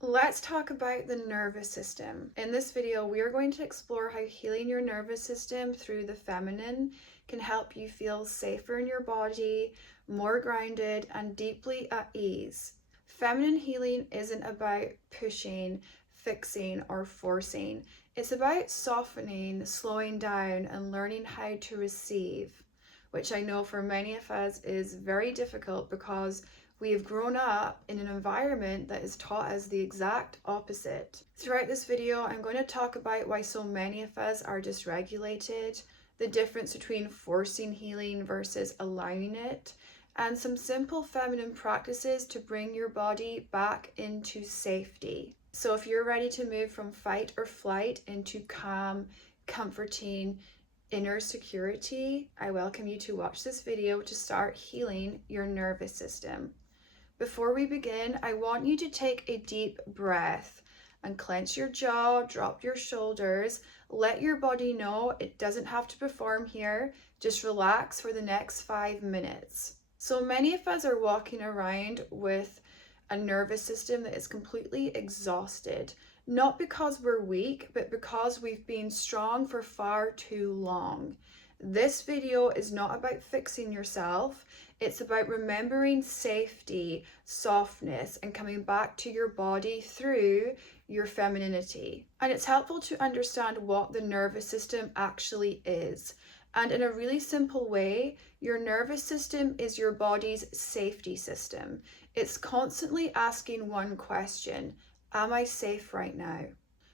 Let's talk about the nervous system. In this video, we are going to explore how healing your nervous system through the feminine can help you feel safer in your body, more grounded, and deeply at ease. Feminine healing isn't about pushing, fixing, or forcing. It's about softening, slowing down, and learning how to receive, which I know for many of us is very difficult because we have grown up in an environment that is taught us the exact opposite. Throughout this video, I'm going to talk about why so many of us are dysregulated, the difference between forcing healing versus allowing it, and some simple feminine practices to bring your body back into safety. So if you're ready to move from fight or flight into calm, comforting, inner security, I welcome you to watch this video to start healing your nervous system. Before we begin, I want you to take a deep breath and clench your jaw, drop your shoulders, let your body know it doesn't have to perform here, just relax for the next 5 minutes. So many of us are walking around with a nervous system that is completely exhausted, not because we're weak, but because we've been strong for far too long. This video is not about fixing yourself. It's about remembering safety, softness, and coming back to your body through your femininity. And it's helpful to understand what the nervous system actually is. And in a really simple way, your nervous system is your body's safety system. It's constantly asking one question: am I safe right now?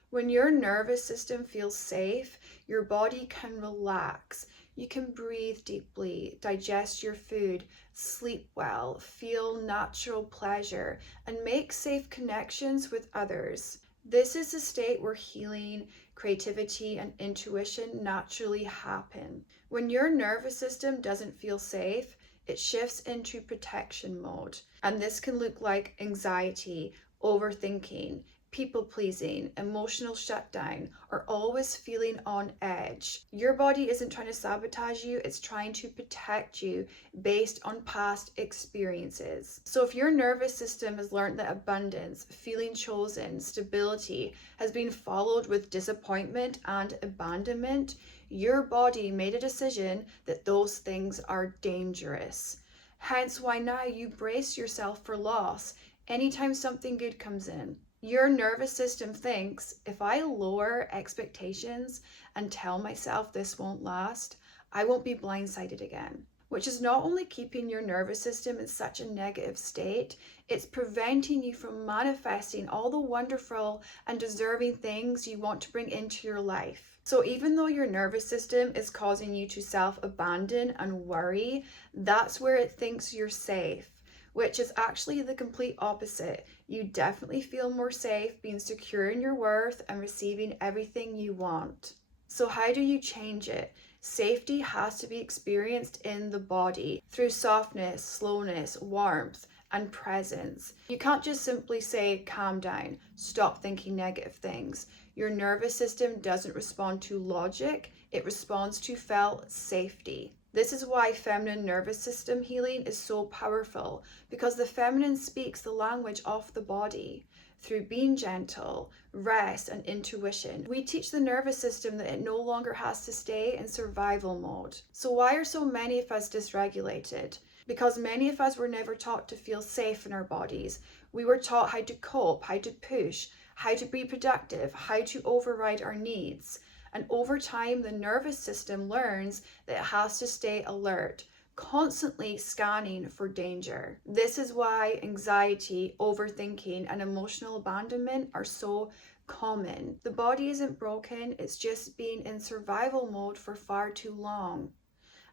When your nervous system feels safe, your body can relax. You can breathe deeply, digest your food, sleep well, feel natural pleasure, and make safe connections with others. This is a state where healing, creativity, and intuition naturally happen. When your nervous system doesn't feel safe, it shifts into protection mode. And this can look like anxiety, overthinking, people-pleasing, emotional shutdown, or always feeling on edge. Your body isn't trying to sabotage you, it's trying to protect you based on past experiences. So if your nervous system has learned that abundance, feeling chosen, stability has been followed with disappointment and abandonment, your body made a decision that those things are dangerous. Hence why now you brace yourself for loss anytime something good comes in. Your nervous system thinks, if I lower expectations and tell myself this won't last, I won't be blindsided again. Which is not only keeping your nervous system in such a negative state, it's preventing you from manifesting all the wonderful and deserving things you want to bring into your life. So even though your nervous system is causing you to self-abandon and worry, that's where it thinks you're safe, which is actually the complete opposite. You definitely feel more safe being secure in your worth and receiving everything you want. So how do you change it? Safety has to be experienced in the body through softness, slowness, warmth, and presence. You can't just simply say, calm down, stop thinking negative things. Your nervous system doesn't respond to logic, it responds to felt safety. This is why feminine nervous system healing is so powerful, because the feminine speaks the language of the body. Through being gentle, rest, and intuition, we teach the nervous system that it no longer has to stay in survival mode. So why are so many of us dysregulated? Because many of us were never taught to feel safe in our bodies. We were taught how to cope, how to push, how to be productive, how to override our needs. And over time, the nervous system learns that it has to stay alert, constantly scanning for danger. This is why anxiety, overthinking, and emotional abandonment are so common. The body isn't broken, it's just been in survival mode for far too long.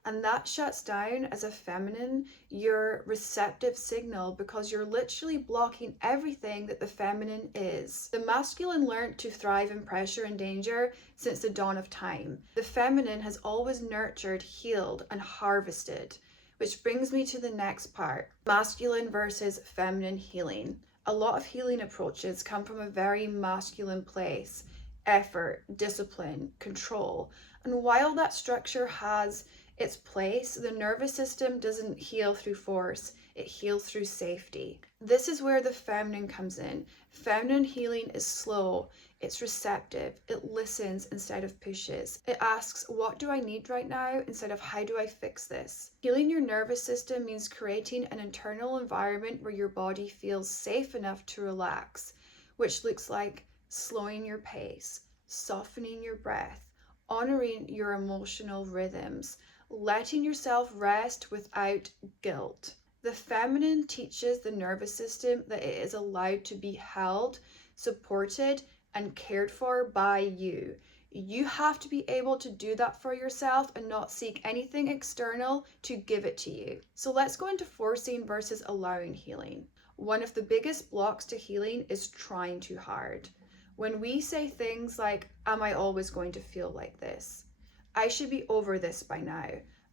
And that shuts down, as a feminine, your receptive signal, because you're literally blocking everything that the feminine is. The masculine learned to thrive in pressure and danger since the dawn of time. The feminine has always nurtured, healed, and harvested. Which brings me to the next part: masculine versus feminine healing. A lot of healing approaches come from a very masculine place: effort, discipline, control. And while that structure has its place, the nervous system doesn't heal through force, It heals through safety. This is where the feminine comes in. Feminine healing is slow. It's receptive. It listens instead of pushes. It asks, what do I need right now, instead of how do I fix this? Healing your nervous system means creating an internal environment where your body feels safe enough to relax, which looks like slowing your pace, softening your breath, honoring your emotional rhythms, letting yourself rest without guilt. The feminine teaches the nervous system that it is allowed to be held, supported, and cared for by you. You have to be able to do that for yourself and not seek anything external to give it to you. So let's go into forcing versus allowing healing. One of the biggest blocks to healing is trying too hard. When we say things like, am I always going to feel like this? I should be over this by now.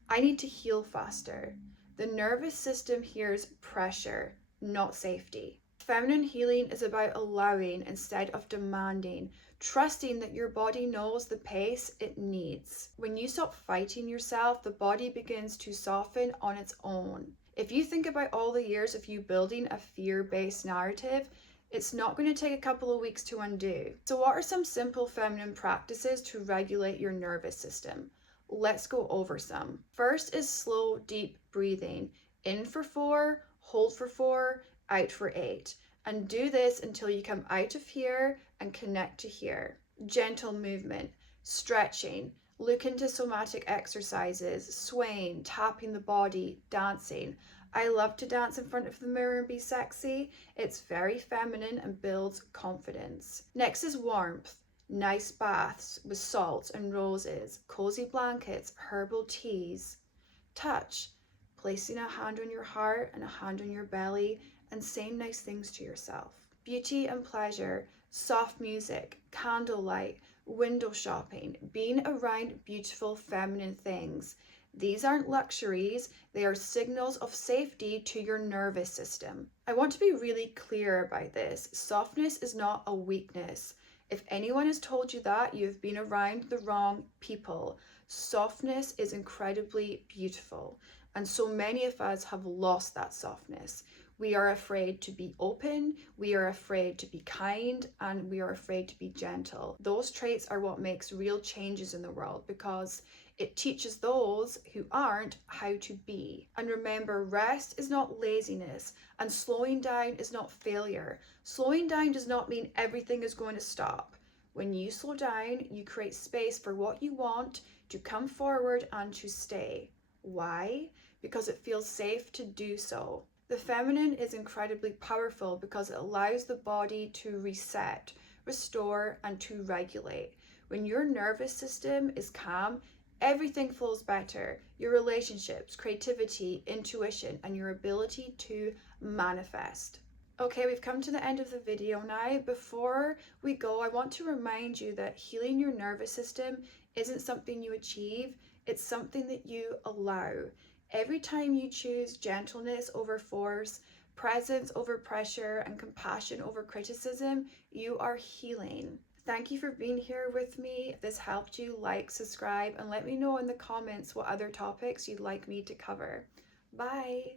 I need to heal faster. The nervous system hears pressure, not safety. Feminine healing is about allowing instead of demanding, trusting that your body knows the pace it needs. When you stop fighting yourself, the body begins to soften on its own. If you think about all the years of you building a fear-based narrative, it's not going to take a couple of weeks to undo. So what are some simple feminine practices to regulate your nervous system? Let's go over some. First is slow, deep breathing. In for 4, hold for 4, out for 8. And do this until you come out of here and connect to here. Gentle movement, stretching. Look into somatic exercises, swaying, tapping the body, dancing. I love to dance in front of the mirror and be sexy. It's very feminine and builds confidence. Next is warmth. Nice baths with salt and roses, cozy blankets, herbal teas. Touch. Placing a hand on your heart and a hand on your belly and saying nice things to yourself. Beauty and pleasure, soft music, candlelight, window shopping, being around beautiful feminine things. These aren't luxuries, they are signals of safety to your nervous system. I want to be really clear about this. Softness is not a weakness. If anyone has told you that, you've been around the wrong people. Softness is incredibly beautiful, and so many of us have lost that softness. We are afraid to be open, we are afraid to be kind, and we are afraid to be gentle. Those traits are what makes real changes in the world, because it teaches those who aren't how to be. And remember, rest is not laziness, and slowing down is not failure. Slowing down does not mean everything is going to stop. When you slow down, you create space for what you want to come forward and to stay. Why? Because it feels safe to do so. The feminine is incredibly powerful because it allows the body to reset, restore, and to regulate. When your nervous system is calm, everything flows better. Your relationships, creativity, intuition, and your ability to manifest. Okay, we've come to the end of the video now. Before we go, I want to remind you that healing your nervous system isn't something you achieve, it's something that you allow. Every time you choose gentleness over force, presence over pressure, and compassion over criticism, you are healing. Thank you for being here with me. If this helped you, like, subscribe, and let me know in the comments what other topics you'd like me to cover. Bye!